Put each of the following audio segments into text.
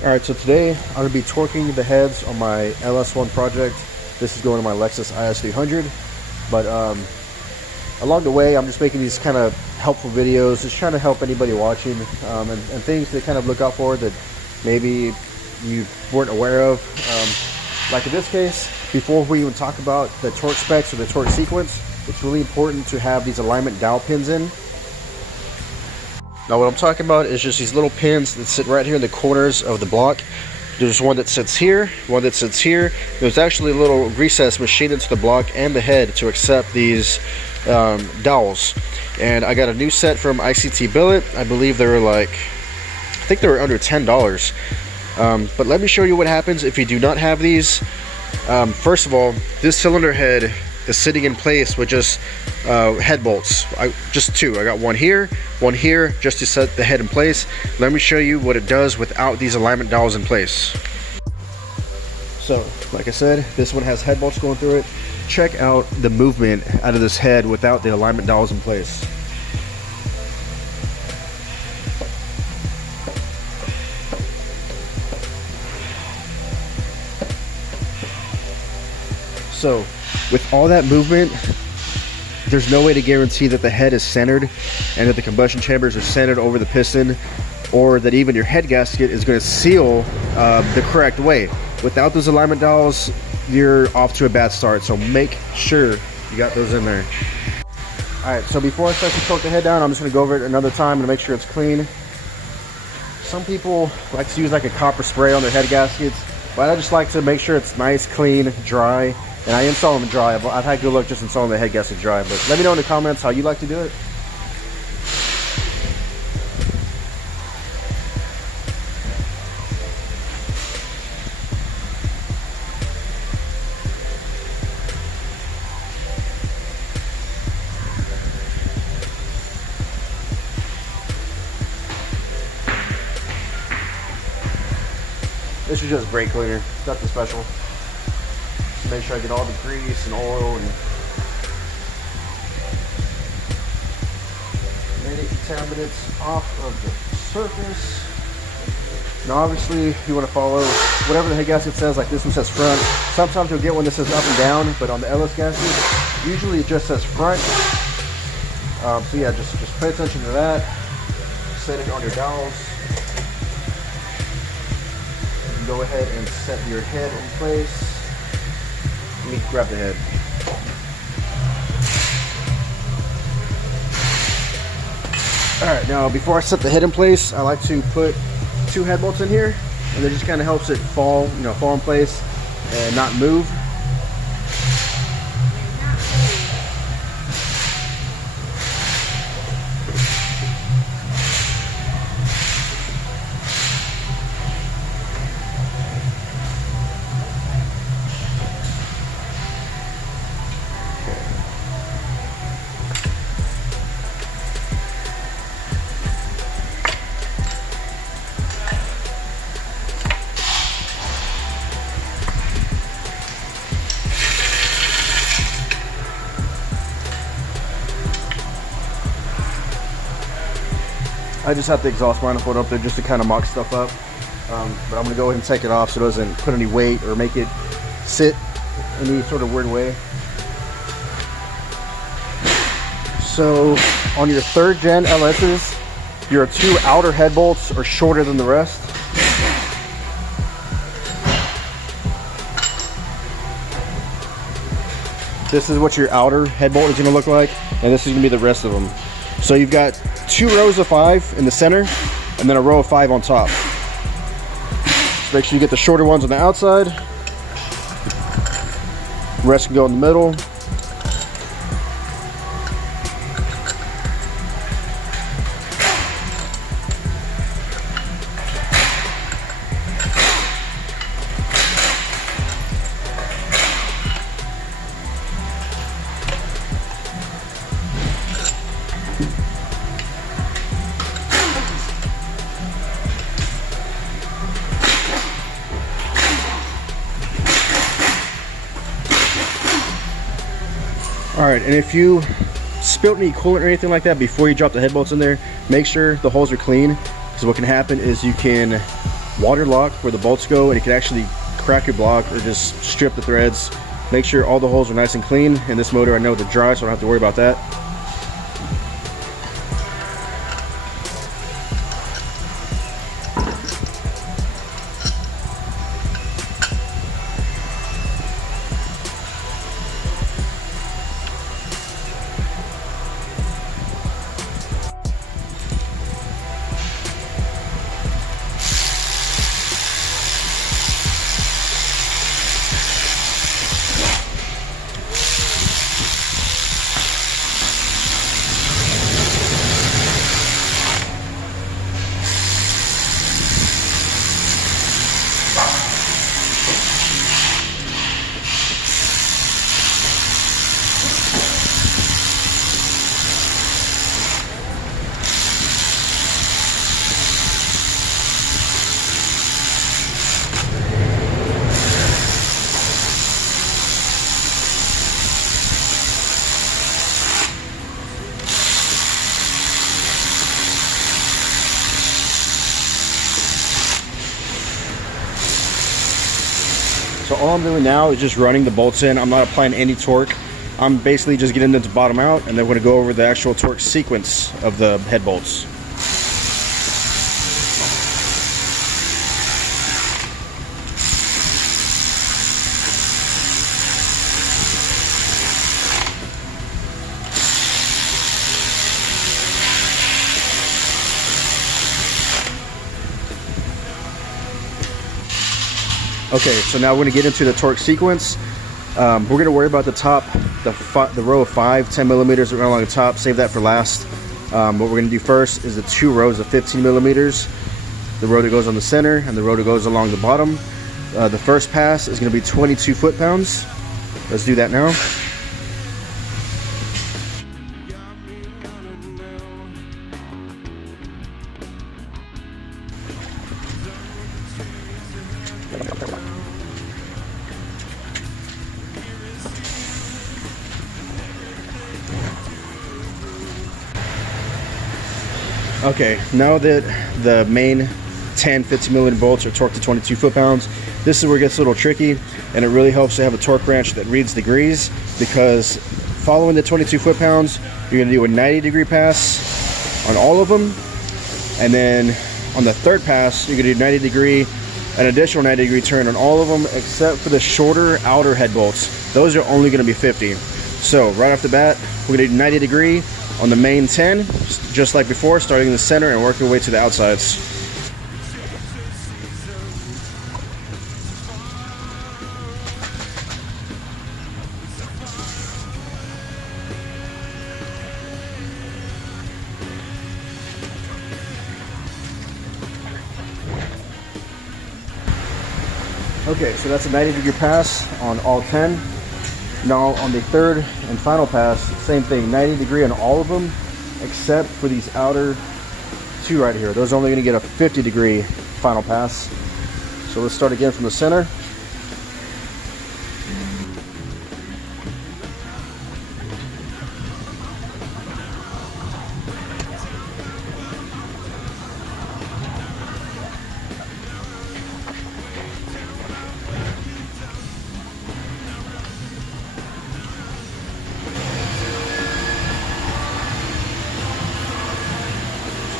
Alright, so today I'm going to be torquing the heads on my ls1 project. This is going to my Lexus IS300, but along the way I'm just making these kind of helpful videos, just trying to help anybody watching, and things to kind of look out for that maybe you weren't aware of. Like in this case, before we even talk about the torque specs or the torque sequence, it's really important to have these alignment dowel pins in. Now what I'm talking about is just these little pins that sit right here in the corners of the block. There's one that sits here, one that sits here. There's actually a little recess machined into the block and the head to accept these dowels. And I got a new set from ICT Billet. I believe they were like, I think they were under $10. But let me show you what happens if you do not have these. First of all, this cylinder head is sitting in place with just head bolts. Just two. I got one here just to set the head in place. Let me show you what it does without these alignment dowels in place. So like I said, this one has head bolts going through it. Check out the movement out of this head without the alignment dowels in place. So with all that movement, there's no way to guarantee that the head is centered and that the combustion chambers are centered over the piston, or that even your head gasket is going to seal the correct way. Without those alignment dowels, you're off to a bad start, so make sure you got those in there. Alright, so before I start to torque the head down, I'm just going to go over it another time and make sure it's clean. Some people like to use like a copper spray on their head gaskets, but I just like to make sure it's nice, clean, dry. And I install them dry. I've had good luck just installing the head gasket dry. But let me know in the comments how you like to do it. This is just brake cleaner, nothing special. Make sure I get all the grease and oil and any contaminants off of the surface. Now obviously you want to follow whatever the head gasket says. Like this one says front. Sometimes you'll get one that says up and down, but on the LS gasket usually it just says front. So yeah, just pay attention to that. Set it on your dowels. And go ahead and set your head in place. Let me grab the head. Alright, now before I set the head in place, I like to put two head bolts in here, and it just kind of helps it fall in place and not move. I just have the exhaust manifold up there just to kind of mock stuff up, but I'm going to go ahead and take it off so it doesn't put any weight or make it sit any sort of weird way. So on your 3rd gen LS's, your two outer head bolts are shorter than the rest. This is what your outer head bolt is going to look like, and this is going to be the rest of them. So you've got 2 rows of 5 in the center, and then a row of 5 on top. Just make sure you get the shorter ones on the outside. The rest can go in the middle. Alright, and if you spilled any coolant or anything like that before you drop the head bolts in there, make sure the holes are clean, because what can happen is you can water lock where the bolts go, and you can actually crack your block or just strip the threads. Make sure all the holes are nice and clean. In this motor, I know they're dry, so I don't have to worry about that. So all I'm doing now is just running the bolts in. I'm not applying any torque. I'm basically just getting them to bottom out, and then we're going to go over the actual torque sequence of the head bolts. Okay, so now we're going to get into the torque sequence. We're going to worry about the top, the row of 5 10 millimeters that run along the top. Save that for last. What we're going to do first is the 2 rows of 15 millimeters, the row that goes on the center and the row that goes along the bottom. The first pass is going to be 22 foot-pounds. Let's do that now. Okay, now that the main 10 15 millimeter bolts are torqued to 22 foot-pounds, this is where it gets a little tricky, and it really helps to have a torque wrench that reads degrees, because following the 22 foot-pounds, you're going to do a 90-degree pass on all of them, and then on the third pass, you're going to do 90-degree, an additional 90-degree turn on all of them, except for the shorter outer head bolts. Those are only going to be 50. So right off the bat, we're going to do 90-degree on the main 10, just like before, starting in the center and working our way to the outsides. Okay, so that's a 90-degree pass on all 10. Now on the third and final pass, same thing, 90-degree on all of them, except for these outer 2 right here. Those are only going to get a 50-degree final pass. So let's start again from the center.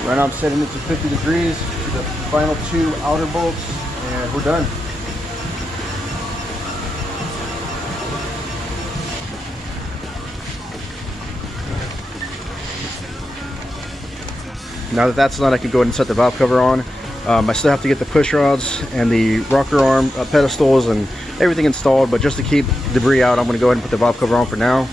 Right now I'm setting it to 50 degrees to the final 2 outer bolts, and we're done. Now that that's done, I can go ahead and set the valve cover on. I still have to get the push rods and the rocker arm pedestals and everything installed, but just to keep debris out, I'm going to go ahead and put the valve cover on for now.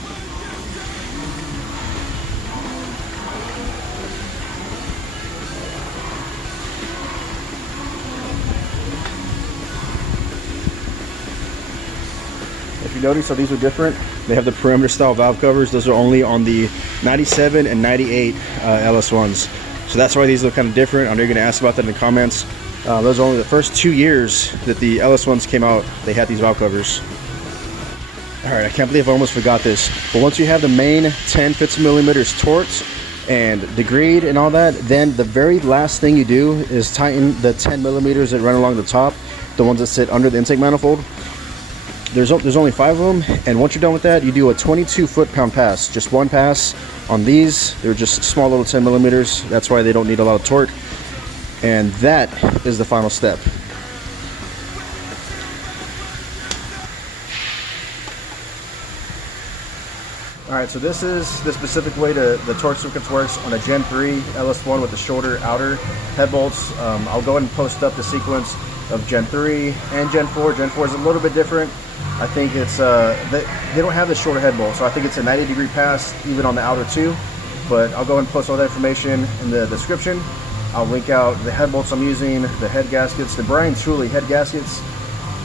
If you notice how these are different, they have the perimeter style valve covers. Those are only on the 97 and 98 ls1s. So that's why these look kind of different. I know you're going to ask about that in the comments. Those are only the first 2 years that the ls1s came out, they had these valve covers. Alright, I can't believe I almost forgot this. But once you have the main 10 15 millimeters torqued, and degreed and all that, then the very last thing you do is tighten the 10 millimeters that run along the top, the ones that sit under the intake manifold. There's only 5 of them, and once you're done with that, you do a 22 foot-pound pass. Just one pass on these. They're just small little 10 millimeters. That's why they don't need a lot of torque. And that is the final step. Alright, so this is the specific way the torque sequence works on a Gen 3 ls1 with the shorter outer head bolts. I'll go ahead and post up the sequence of Gen 3 and Gen 4. Gen 4 is a little bit different. I think it's, they don't have the shorter head bolt, so I think it's a 90-degree pass even on the outer two. But I'll go ahead and post all that information in the description. I'll link out the head bolts I'm using, the head gaskets, the Brian Truly head gaskets.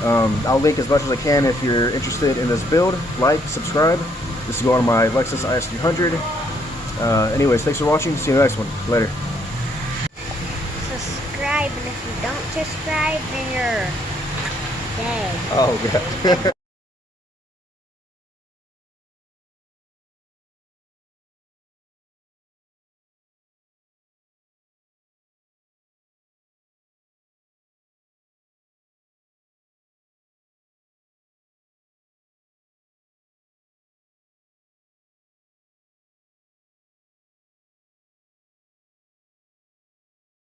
I'll link as much as I can if you're interested in this build. Like, subscribe. This is going on my Lexus IS300. Anyways, thanks for watching. See you in the next one. Later. Subscribe, and if you don't subscribe, then you're dead. Oh, God.